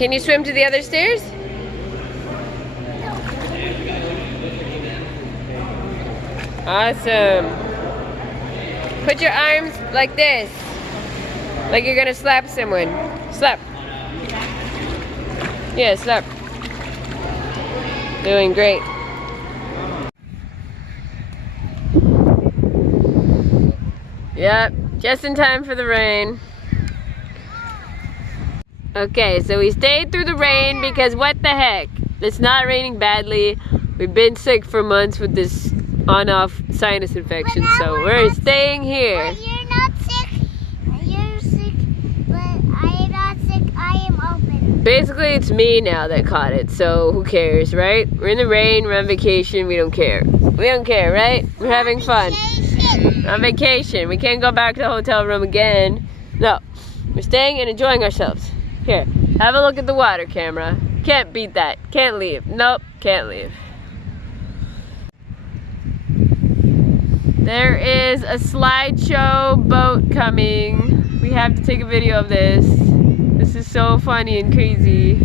Can you swim to the other stairs? Awesome. Put your arms like this. Like you're gonna slap someone. Slap. Yeah, slap. Doing great. Yep, just in time for the rain. Okay, so we stayed through the rain because what the heck? It's not raining badly. We've been sick for months with this on-off sinus infection, so we're staying here. But you're not sick. You're sick, but I am not sick. I am open. Basically, it's me now that caught it, so who cares, right? We're in the rain, we're on vacation, we don't care. We don't care, right? We're having fun. We're on vacation. We can't go back to the hotel room again. No, we're staying and enjoying ourselves. Here, have a look at the water camera. Can't beat that. Can't leave. Nope, can't leave. There is a slideshow boat coming. We have to take a video of this. This is so funny and crazy.